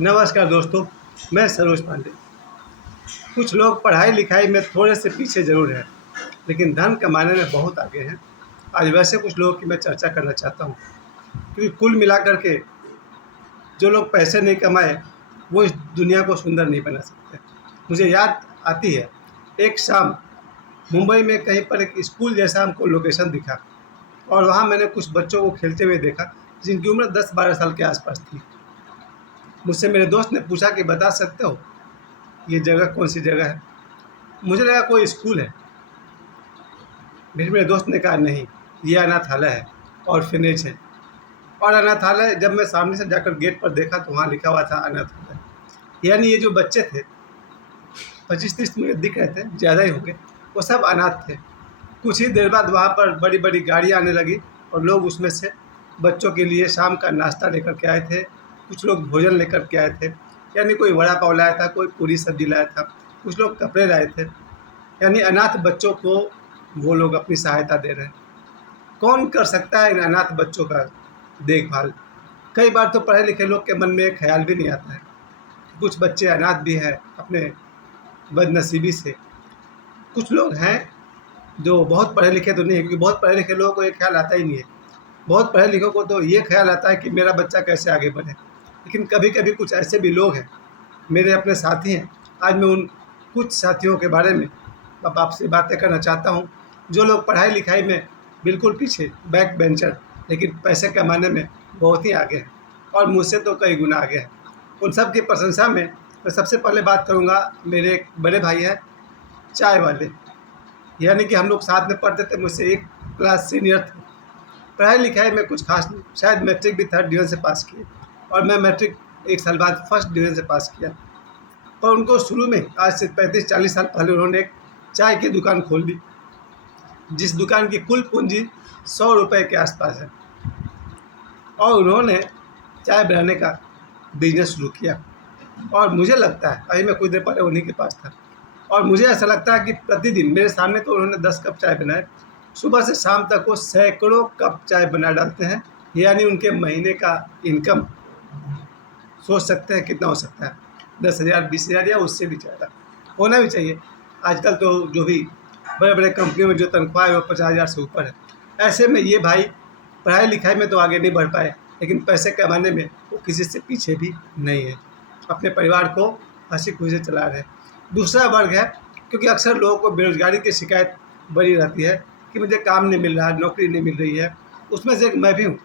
नमस्कार दोस्तों, मैं सरोज पांडे। कुछ लोग पढ़ाई लिखाई में थोड़े से पीछे ज़रूर हैं, लेकिन धन कमाने में बहुत आगे हैं। आज वैसे कुछ लोगों की मैं चर्चा करना चाहता हूँ, क्योंकि कुल मिलाकर के जो लोग पैसे नहीं कमाए, वो इस दुनिया को सुंदर नहीं बना सकते। मुझे याद आती है, एक शाम मुंबई में कहीं पर एक स्कूल जैसा हमको लोकेशन दिखा और वहाँ मैंने कुछ बच्चों को खेलते हुए देखा, जिनकी उम्र 10-12 साल के आसपास थी। मुझसे मेरे दोस्त ने पूछा कि बता सकते हो ये जगह कौन सी जगह है? मुझे लगा कोई स्कूल है। फिर मेरे दोस्त ने कहा नहीं, ये अनाथालय है, ऑर्फनेज है। और अनाथालय जब मैं सामने से जाकर गेट पर देखा तो वहाँ लिखा हुआ था अनाथालय। यानी ये जो बच्चे थे 25-30 मुझे दिख रहे थे, ज़्यादा ही होंगे, वो सब अनाथ थे। कुछ ही देर बाद वहाँ पर बड़ी बड़ी गाड़ियाँ आने लगी और लोग उसमें से बच्चों के लिए शाम का नाश्ता लेकर के आए थे। कुछ लोग भोजन लेकर के आए थे, यानी कोई वड़ा पाव लाया था, कोई पूरी सब्जी लाया था, कुछ लोग कपड़े लाए थे। यानी अनाथ बच्चों को वो लोग अपनी सहायता दे रहे हैं। कौन कर सकता है इन अनाथ बच्चों का देखभाल? कई बार तो पढ़े लिखे लोग के मन में एक ख्याल भी नहीं आता है। कुछ बच्चे अनाथ भी हैं अपने बदनसीबी से। कुछ लोग हैं जो बहुत पढ़े लिखे तो नहीं है, क्योंकि बहुत पढ़े लिखे लोगों को ये ख्याल आता ही नहीं है। बहुत पढ़े लिखों को तो ये ख्याल आता है कि मेरा बच्चा कैसे आगे बढ़े। लेकिन कभी कभी कुछ ऐसे भी लोग हैं, मेरे अपने साथी हैं। आज मैं उन कुछ साथियों के बारे में अब आपसे बातें करना चाहता हूँ, जो लोग पढ़ाई लिखाई में बिल्कुल पीछे, बैक बेंचर, लेकिन पैसे कमाने में बहुत ही आगे हैं और मुझसे तो कई गुना आगे हैं। उन सब की प्रशंसा में मैं सबसे पहले बात करूँगा, मेरे एक बड़े भाई हैं, चाय वाले। यानी कि हम लोग साथ में पढ़ते थे, मुझसे एक क्लास सीनियर थे। पढ़ाई लिखाई में कुछ खास नहीं, शायद मैट्रिक भी 3rd डिवीज़न से पास किए और मैं मैट्रिक 1 साल बाद 1st डिवीज़न से पास किया। पर उनको शुरू में, आज से 35-40 साल पहले, उन्होंने एक चाय की दुकान खोल दी, जिस दुकान की कुल पूंजी 100 रुपये के आसपास है। और उन्होंने चाय बनाने का बिजनेस शुरू किया और मुझे लगता है, अभी मैं कुछ देर पहले उन्हीं के पास था, और मुझे ऐसा लगता है कि प्रतिदिन मेरे सामने तो उन्होंने 10 कप चाय बनाए। सुबह से शाम तक वो सैकड़ों कप चाय बना डालते हैं। यानी उनके महीने का इनकम सोच सकते हैं कितना हो सकता है, 10,000, 20,000 या उससे भी ज़्यादा होना भी चाहिए। आजकल तो जो भी बड़े बड़े कंपनियों में जो तनख्वाह है वो 50,000 से ऊपर है। ऐसे में ये भाई पढ़ाई लिखाई में तो आगे नहीं बढ़ पाए, लेकिन पैसे कमाने में वो किसी से पीछे भी नहीं है। अपने परिवार को हंसी खुशी से चला रहे हैं। दूसरा वर्ग है, क्योंकि अक्सर लोगों को बेरोजगारी की शिकायत बड़ी रहती है कि मुझे काम नहीं मिल रहा, नौकरी नहीं मिल रही है। उसमें से एक मैं भी हूँ।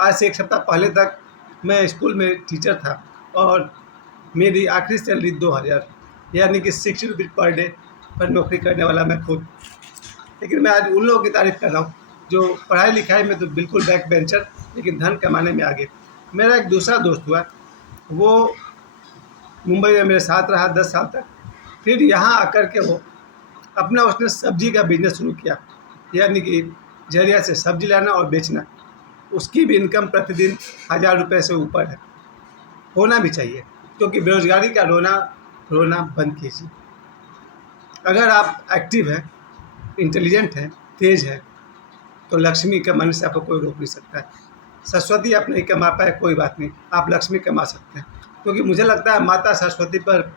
आज से 1 सप्ताह पहले तक मैं स्कूल में टीचर था और मेरी आखिरी सैलरी 2,000, यानी कि 60 रुपीज़ पर डे पर नौकरी करने वाला मैं खुद। लेकिन मैं आज उन लोगों की तारीफ़ कर रहा हूँ जो पढ़ाई लिखाई में तो बिल्कुल बैक बेंचर, लेकिन धन कमाने में आगे। मेरा एक दूसरा दोस्त हुआ, वो मुंबई में मेरे साथ रहा 10 साल तक। फिर यहाँ आकर के वो अपना उसने सब्जी का बिजनेस शुरू किया, यानी कि झरिया से सब्जी लाना और बेचना। उसकी भी इनकम प्रतिदिन 1,000 रुपये से ऊपर है। होना भी चाहिए, क्योंकि बेरोजगारी का रोना बंद कीजिए। अगर आप एक्टिव हैं, इंटेलिजेंट हैं, तेज़ हैं, तो लक्ष्मी कमाने से आपको कोई रोक नहीं सकता है। सरस्वती आप नहीं कमा पाए, कोई बात नहीं, आप लक्ष्मी कमा सकते हैं। क्योंकि मुझे लगता है माता सरस्वती पर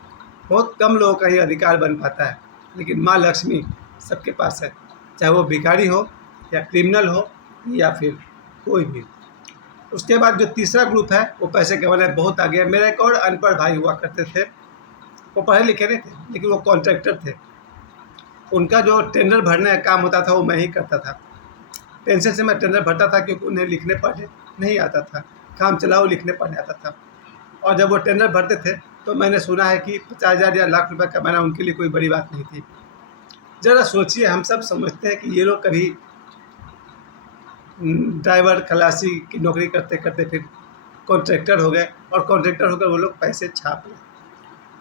बहुत कम लोगों का ये अधिकार बन पाता है, लेकिन माँ लक्ष्मी सबके पास है, चाहे वो भिखारी हो या क्रिमिनल हो या फिर कोई भी। उसके बाद जो तीसरा ग्रुप है वो पैसे कमाने में बहुत आगे है। मेरा एक और अनपढ़ भाई हुआ करते थे, वो पढ़े लिखे नहीं थे, लेकिन वो कॉन्ट्रैक्टर थे। उनका जो टेंडर भरने का काम होता था वो मैं ही करता था। टेंशन से मैं टेंडर भरता था, क्योंकि उन्हें लिखने पढ़ने नहीं आता था, काम चलाओ लिखने पढ़ने आता था। और जब वो टेंडर भरते थे तो मैंने सुना है कि 50,000 या लाख रुपए कमाना उनके लिए कोई बड़ी बात नहीं थी। ज़रा सोचिए, हम सब समझते हैं कि ये लोग कभी ड्राइवर खलासी की नौकरी करते करते फिर कॉन्ट्रैक्टर हो गए, और कॉन्ट्रैक्टर होकर वो लोग पैसे छाप लें।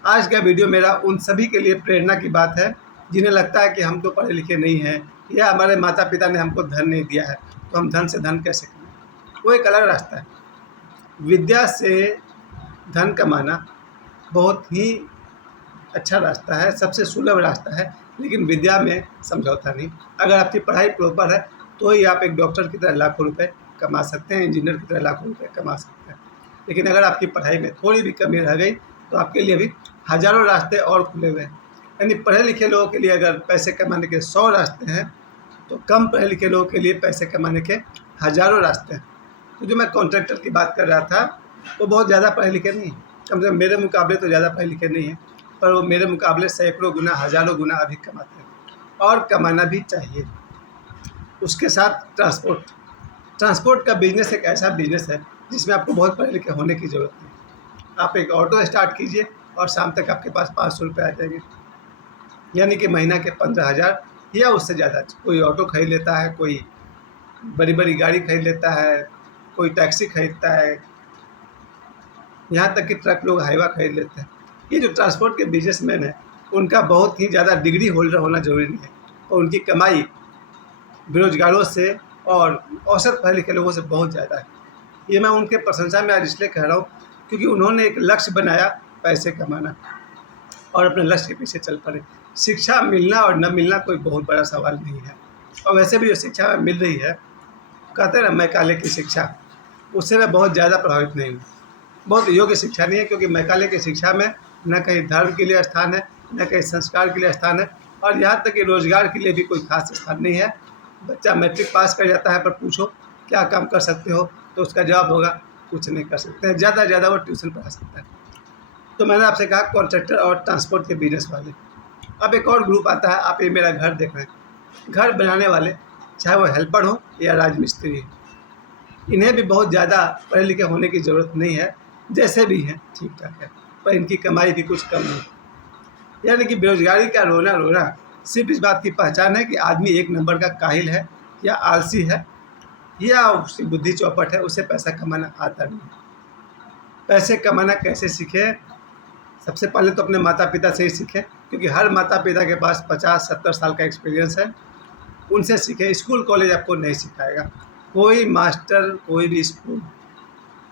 आज का वीडियो मेरा उन सभी के लिए प्रेरणा की बात है, जिन्हें लगता है कि हम तो पढ़े लिखे नहीं हैं, या हमारे माता पिता ने हमको धन नहीं दिया है, तो हम धन से धन कैसे कमाएं। वो एक अलग रास्ता है। विद्या से धन कमाना बहुत ही अच्छा रास्ता है, सबसे सुलभ रास्ता है, लेकिन विद्या में समझौता नहीं। अगर आपकी पढ़ाई प्रॉपर है तो ही आप एक डॉक्टर की तरह लाखों रुपए कमा सकते हैं, इंजीनियर की तरह लाखों रुपए कमा सकते हैं। लेकिन अगर आपकी पढ़ाई में थोड़ी भी कमी रह गई तो आपके लिए भी हज़ारों रास्ते और खुले हुए हैं। यानी पढ़े लिखे लोगों के लिए अगर पैसे कमाने के 100 रास्ते हैं, तो कम पढ़े लिखे लोगों के लिए पैसे कमाने के हज़ारों रास्ते हैं। तो जो मैं कॉन्ट्रैक्टर की बात कर रहा था, वो बहुत ज़्यादा पढ़े लिखे नहीं हैं, कम से कम मेरे मुकाबले तो ज़्यादा पढ़े लिखे नहीं हैं, पर वो मेरे मुकाबले सैकड़ों गुना, हज़ारों गुना अधिक कमाते हैं और कमाना भी चाहिए। उसके साथ ट्रांसपोर्ट का बिज़नेस एक ऐसा बिज़नेस है जिसमें आपको बहुत पढ़े लिखे होने की ज़रूरत नहीं। आप एक ऑटो स्टार्ट कीजिए और शाम तक आपके पास 500 रुपये आ जाएंगे, यानी कि महीना के 15,000 या उससे ज़्यादा। कोई ऑटो खरीद लेता है, कोई बड़ी बड़ी गाड़ी खरीद लेता है, कोई टैक्सी खरीदता है, यहाँ तक कि ट्रक लोग हाईवा खरीद लेते हैं। ये जो ट्रांसपोर्ट के बिजनेसमैन हैं, उनका बहुत ही ज़्यादा डिग्री होल्डर होना ज़रूरी नहीं है, और उनकी कमाई बेरोजगारों से और औसत पढ़े लिखे लोगों से बहुत ज़्यादा है। ये मैं उनके प्रशंसा में आज इसलिए कह रहा हूँ क्योंकि उन्होंने एक लक्ष्य बनाया, पैसे कमाना, और अपने लक्ष्य के पीछे चल पड़े। शिक्षा मिलना और न मिलना कोई बहुत बड़ा सवाल नहीं है, और वैसे भी जो शिक्षा मिल रही है, कहते हैं ना मैकाले की शिक्षा, उससे मैं बहुत ज़्यादा प्रभावित नहीं हूँ। बहुत योग्य शिक्षा नहीं है, क्योंकि मैकाले की शिक्षा में न कहीं धर्म के लिए स्थान है, न कहीं संस्कार के लिए स्थान है, और यहाँ तक कि रोजगार के लिए भी कोई खास स्थान नहीं है। बच्चा मैट्रिक पास कर जाता है, पर पूछो क्या काम कर सकते हो, तो उसका जवाब होगा कुछ नहीं कर सकते हैं, ज़्यादा से ज़्यादा वो ट्यूशन पढ़ा सकता है। तो मैंने आपसे कहा कॉन्ट्रैक्टर और ट्रांसपोर्ट के बिजनेस वाले। अब एक और ग्रुप आता है, आप ये मेरा घर देख रहे हैं, घर बनाने वाले, चाहे वो हेल्पर हो या राजमिस्त्री हो, इन्हें भी बहुत ज़्यादा पढ़े लिखे होने की ज़रूरत नहीं है, जैसे भी हैं ठीक ठाक है, पर इनकी कमाई भी कुछ कम नहीं। यानी कि बेरोजगारी का रोना रोना सिर्फ इस बात की पहचान है कि आदमी एक नंबर का काहिल है, या आलसी है, या उसकी बुद्धि चौपट है, उसे पैसा कमाना आता नहीं। पैसे कमाना कैसे सीखे? सबसे पहले तो अपने माता पिता से ही सीखें, क्योंकि हर माता पिता के पास 50-70 साल का एक्सपीरियंस है, उनसे सीखें। स्कूल कॉलेज आपको नहीं सिखाएगा, कोई मास्टर, कोई भी स्कूल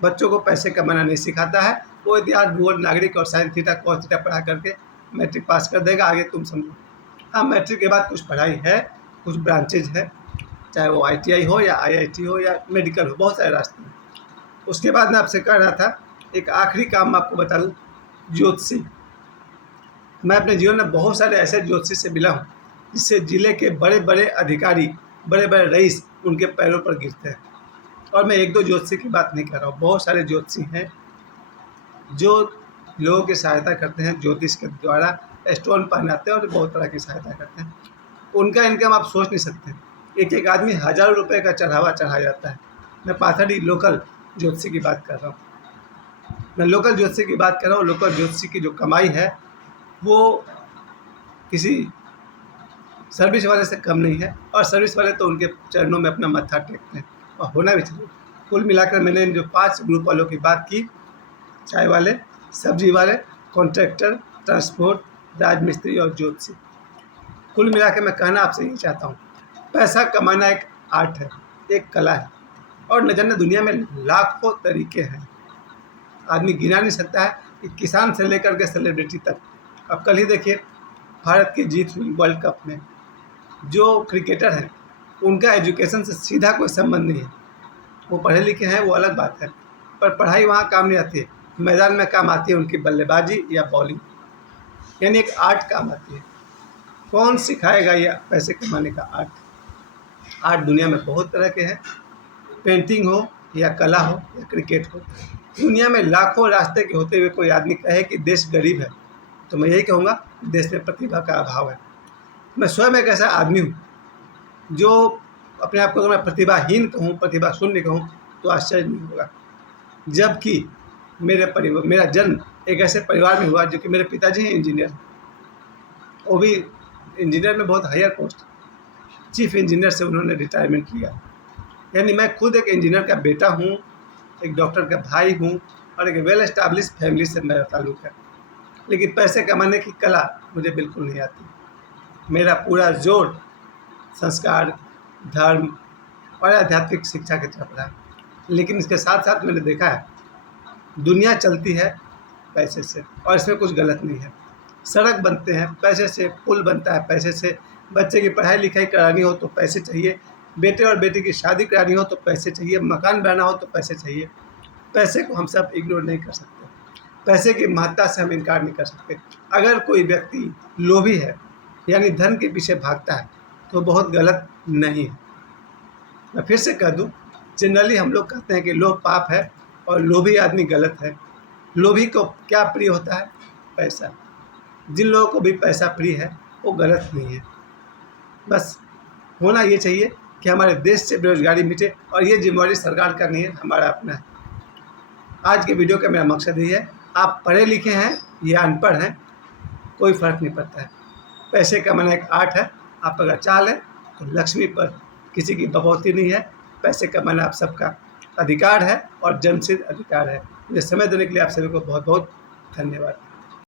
बच्चों को पैसे कमाना नहीं सिखाता है। वो इतिहास, भूगोल, नागरिक और साइंस थीटा कॉस थीटा पढ़ा करके मैट्रिक पास कर देगा, आगे तुम समझो। हाँ, मैट्रिक के बाद कुछ पढ़ाई है, कुछ ब्रांचेज है, चाहे वो ITI हो या IIT हो या मेडिकल हो, बहुत सारे रास्ते हैं। उसके बाद मैं आपसे कह रहा था, एक आखिरी काम मैं आपको बता दूँ, ज्योतिषी। मैं अपने जीवन में बहुत सारे ऐसे ज्योतिषी से मिला हूँ जिससे ज़िले के बड़े बड़े अधिकारी, बड़े बड़े रईस उनके पैरों पर गिरते हैं। और मैं एक दो ज्योतिषी की बात नहीं कर रहा हूँ, बहुत सारे ज्योतिषी हैं जो लोगों की सहायता करते हैं, ज्योतिष के द्वारा स्टोन पहनाते हैं और बहुत तरह की सहायता करते हैं। उनका इनकम आप सोच नहीं सकते। एक एक आदमी हज़ारों रुपए का चढ़ावा चढ़ा जाता है। मैं पाथड़ी लोकल ज्योतिषी की बात कर रहा हूँ, मैं लोकल ज्योतिषी की बात कर रहा हूँ। लोकल ज्योतिषी की जो कमाई है वो किसी सर्विस वाले से कम नहीं है, और सर्विस वाले तो उनके चरणों में अपना मत्था टेकते हैं, और होना भी चाहिए। कुल मिलाकर मैंने इन जो 5 ग्रुप वालों की बात की, चाय वाले, सब्जी वाले, कॉन्ट्रैक्टर, ट्रांसपोर्ट, राजमिस्त्री और ज्योतिषी, कुल मिला के मैं कहना आपसे यही चाहता हूँ, पैसा कमाना एक आर्ट है, एक कला है, और न जाने दुनिया में लाखों तरीके हैं। आदमी गिना नहीं सकता है कि किसान से लेकर के सेलिब्रिटी तक। अब कल ही देखिए, भारत की जीत हुई वर्ल्ड कप में, जो क्रिकेटर हैं उनका एजुकेशन से सीधा कोई संबंध नहीं है। वो पढ़े लिखे हैं, वो अलग बात है, पर पढ़ाई वहाँ काम नहीं आती है। मैदान में काम आती है उनकी बल्लेबाजी या बॉलिंग, यानी एक आर्ट काम आती है। कौन सिखाएगा ये पैसे कमाने का आर्ट? आर्ट दुनिया में बहुत तरह के हैं, पेंटिंग हो या कला हो या क्रिकेट हो, दुनिया में लाखों रास्ते के होते हुए कोई आदमी कहे कि देश गरीब है, तो मैं यही कहूँगा देश में प्रतिभा का अभाव है। मैं स्वयं एक ऐसा आदमी हूँ जो अपने आप को अगर मैं प्रतिभाहीन कहूँ, प्रतिभा शून्य कहूँ, तो आश्चर्य नहीं होगा। जबकि मेरा जन्म एक ऐसे परिवार में हुआ जो कि मेरे पिताजी हैं इंजीनियर, वो भी इंजीनियर में बहुत हायर पोस्ट, चीफ इंजीनियर से उन्होंने रिटायरमेंट किया। यानी मैं खुद एक इंजीनियर का बेटा हूँ, एक डॉक्टर का भाई हूँ, और एक वेल एस्टाब्लिश फैमिली से मेरा ताल्लुक़ है। लेकिन पैसे कमाने की कला मुझे बिल्कुल नहीं आती। मेरा पूरा जोर संस्कार, धर्म और आध्यात्मिक शिक्षा की तरफ रहा। लेकिन इसके साथ साथ मैंने देखा है दुनिया चलती है पैसे से, और इसमें कुछ गलत नहीं है। सड़क बनते हैं पैसे से, पुल बनता है पैसे से, बच्चे की पढ़ाई लिखाई करानी हो तो पैसे चाहिए, बेटे और बेटी की शादी करानी हो तो पैसे चाहिए, मकान बनाना हो तो पैसे चाहिए। पैसे को हम सब इग्नोर नहीं कर सकते, पैसे की महत्ता से हम इनकार नहीं कर सकते। अगर कोई व्यक्ति लोभी है यानी धन के पीछे भागता है तो बहुत गलत नहीं है। मैं फिर से कह दूं, जनरली हम लोग कहते हैं कि लोभ पाप है और लोभी आदमी गलत है। लोभी को क्या प्रिय होता है? पैसा। जिन लोगों को भी पैसा प्रिय है वो गलत नहीं है। बस होना ये चाहिए कि हमारे देश से बेरोजगारी मिटे, और ये जिम्मेवारी सरकार का नहीं है, हमारा अपना है। आज के वीडियो का मेरा मकसद ये है, आप पढ़े लिखे हैं या अनपढ़ हैं कोई फ़र्क नहीं पड़ता है। पैसे कमाना एक आर्ट है। आप अगर चाह लें तो लक्ष्मी पर किसी की बकौती नहीं है। पैसे कमाना आप सबका अधिकार है और जन्मसिद्ध अधिकार है। मुझे समय देने के लिए आप सभी को बहुत बहुत धन्यवाद।